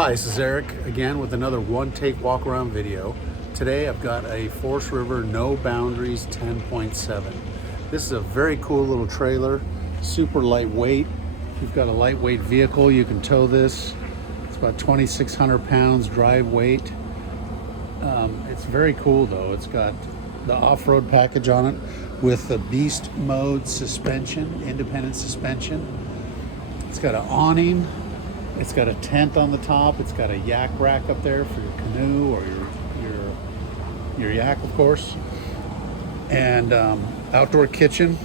Hi, this is Eric again with another one-take walk-around video. Today I've got a Forest River No Boundaries 10.7. This is a very cool little trailer, super lightweight. If you've got a lightweight vehicle, you can tow this. It's about 2,600 pounds drive weight. It's very cool though. It's got the off-road package on it with the beast mode suspension, independent suspension. It's got an awning. It's got a tent on the top. It's got a yak rack up there for your canoe or your yak, of course. And outdoor kitchen.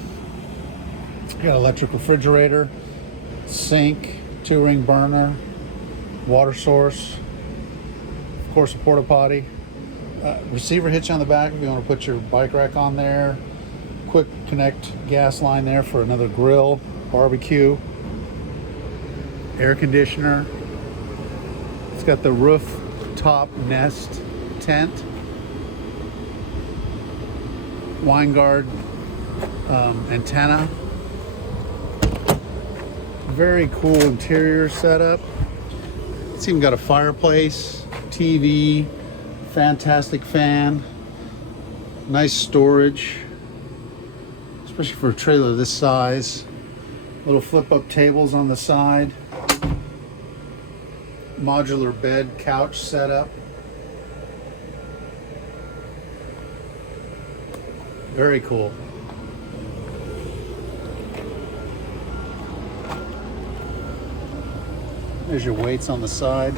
It's got electric refrigerator, sink, 2-ring burner, water source, of course a porta potty, receiver hitch on the back if you want to put your bike rack on there. Quick connect gas line there for another grill, barbecue. Air conditioner. It's got the rooftop nest tent, wine guard antenna. Very cool interior setup. It's even got a fireplace, TV, fantastic fan, nice storage, especially for a trailer this size. Little flip-up tables on the side. Modular bed couch setup. Very cool. There's your weights on the side.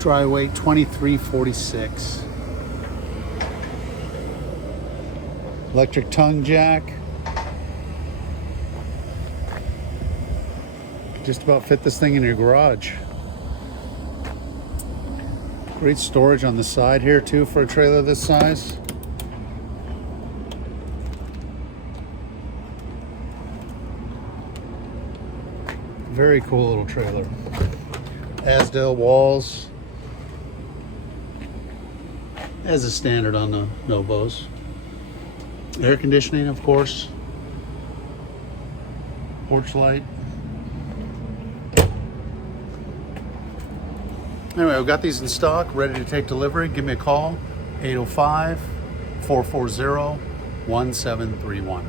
Dry weight 2346. Electric tongue jack. Just about fit this thing in your garage. Great storage on the side here too for a trailer this size. Very cool little trailer. Asdale walls, as a standard on the Nobos. Air conditioning, of course. Porch light. Anyway, I've got these in stock, ready to take delivery. Give me a call, 805-440-1731.